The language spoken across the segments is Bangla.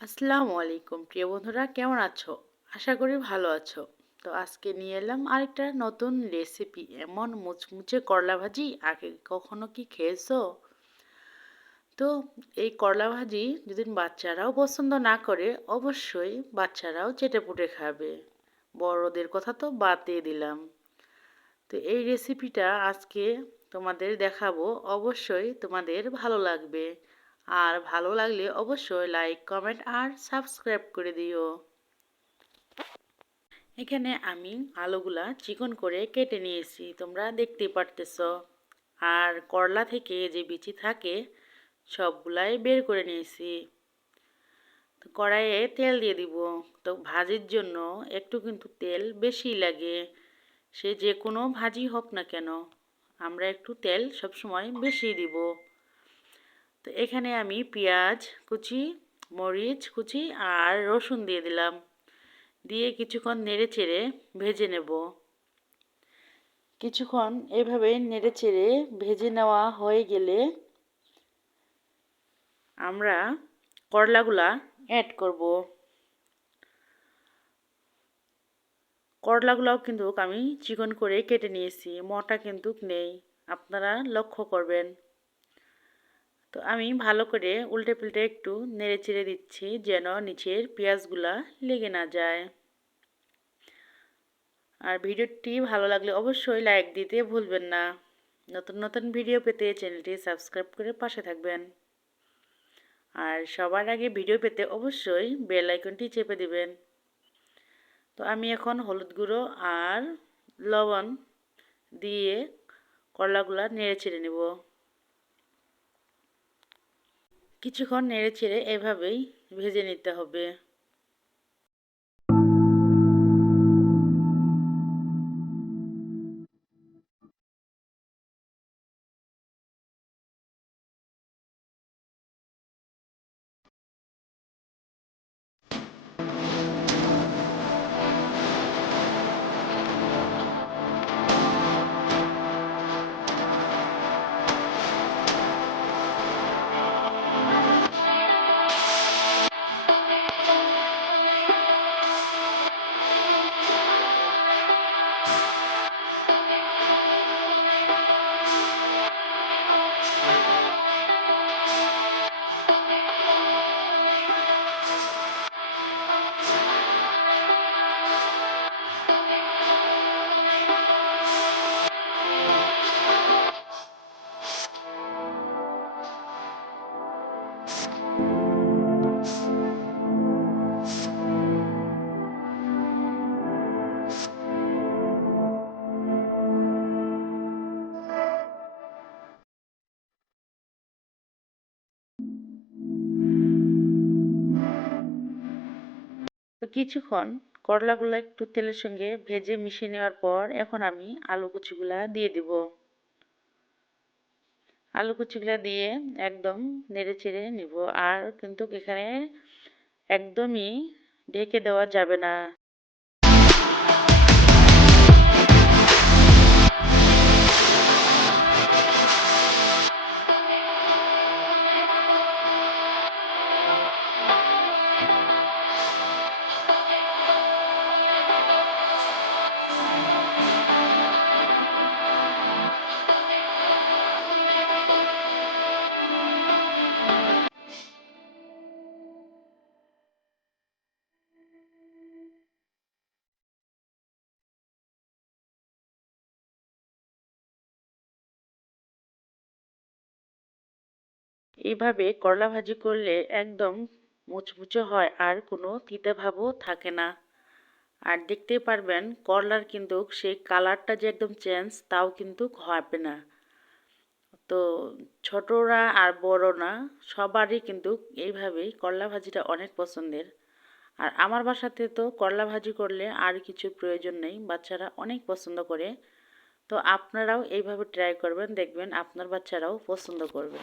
আসসালামু আলাইকুম। প্রিয় বন্ধুরা, কেমন আছো? আশা করি ভালো আছো। তো আজকে নিয়ে এলাম আরেকটা নতুন রেসিপি এমন মুচমুচে করলা ভাজি। আগে কখনো কি খেয়েছো? তো এই করলা ভাজি যদি বাচ্চারাও পছন্দ না করে, অবশ্যই বাচ্চারাও চেটে পুটে খাবে। বড়দের কথা তো বাদ দিয়ে দিলাম। তো এই রেসিপিটা আজকে তোমাদের দেখাবো। অবশ্যই তোমাদের ভালো লাগবে। আর ভালো লাগলে অবশ্যই লাইক কমেন্ট আর সাবস্ক্রাইব করে দিও। এখানে আমি আলুগুলা চিকন করে কেটে নিয়েছি, তোমরা দেখতে পারতেছ। আর করলা থেকে যে বিচি থাকে, সবগুলাই বের করে নিয়েছি। তো কড়াইয়ে তেল দিয়ে দিব। তো ভাজির জন্য একটু কিন্তু তেল বেশি লাগে। সে যে কোনো ভাজি হোক না কেন, আমরা একটু তেল সবসময় বেশি দিব। তো এখানে আমি পেঁয়াজ কুচি, মরিচ কুচি আর রসুন দিয়ে দিলাম। দিয়ে কিছুক্ষণ নেড়ে চেড়ে ভেজে নেব। কিছুক্ষণ এভাবে নেড়ে চেড়ে ভেজে নেওয়া হয়ে গেলে আমরা করলাগুলা অ্যাড করব। করলাগুলাও কিন্তু আমি চিকন করে কেটে নিয়েছি, মোটা কিন্তু নেই। আপনারা লক্ষ্য করবেন। তো আমি ভালো করে উল্টে পুল্টে একটু নেড়ে চেড়ে দিচ্ছি যেন নিচের পেঁয়াজগুলা লেগে না যায়। আর ভিডিওটি ভালো লাগলে অবশ্যই লাইক দিতে ভুলবেন না। নতুন নতুন ভিডিও পেতে চ্যানেলটি সাবস্ক্রাইব করে পাশে থাকবেন। আর সবার আগে ভিডিও পেতে অবশ্যই বেল আইকনটি চেপে দিবেন। তো আমি এখন হলুদ গুঁড়ো আর লবণ দিয়ে করলাগুলা নেড়ে ছেড়ে নেব। কিছুক্ষণ নেড়ে ছেড়ে এভাবেই ভেজে নিতে হবে। কিছুক্ষণ করলাগুলো একটু তেলের সঙ্গে ভেজে মিশিয়ে নেওয়ার পর এখন আমি আলু কুচিগুলা দিয়ে দিব। আলু কুচিগুলা দিয়ে একদম নেড়ে চেড়ে নিব। আর কিন্তু এখানে একদমই ঢেকে দেওয়া যাবে না। এইভাবে করলা ভাজি করলে একদম মুচমুচে হয় আর কোনো তিতে ভাবও থাকে না। আর দেখতে পারবেন, করলার কিন্তু সেই কালারটা যে একদম চেঞ্জ তাও কিন্তু হবে না। তো ছোটরা আর বড়রা সবারই কিন্তু এইভাবেই করলা ভাজিটা অনেক পছন্দের। আর আমার বাসাতে তো করলা ভাজি করলে আর কিছু প্রয়োজন নেই, বাচ্চারা অনেক পছন্দ করে। তো আপনারাও এইভাবে ট্রাই করবেন, দেখবেন আপনার বাচ্চারাও পছন্দ করবে।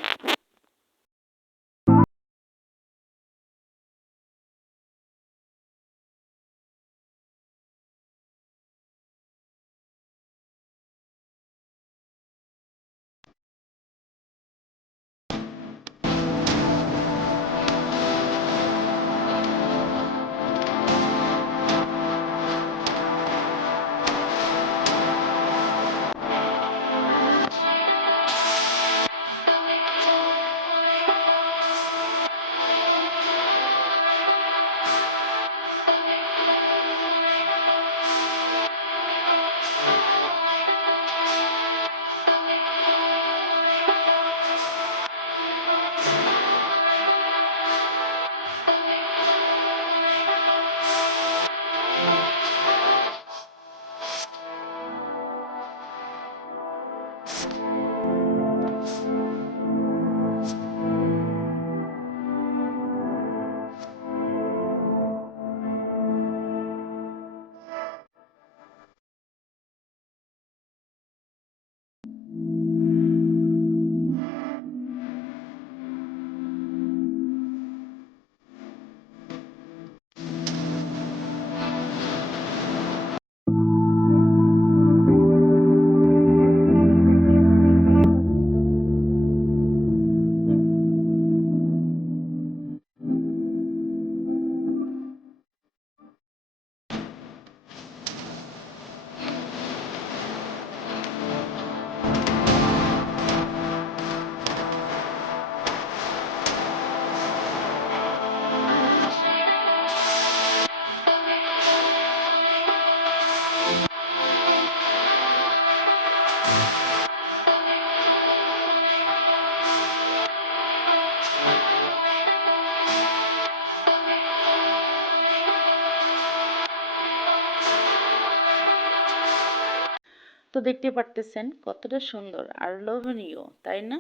তো দেখতে পারতেছেন কতটা সুন্দর, আর লোভনীয়, তাই না?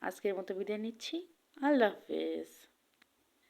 আজকের মতো বিদায় নিচ্ছি। আল্লাহ হাফেজ।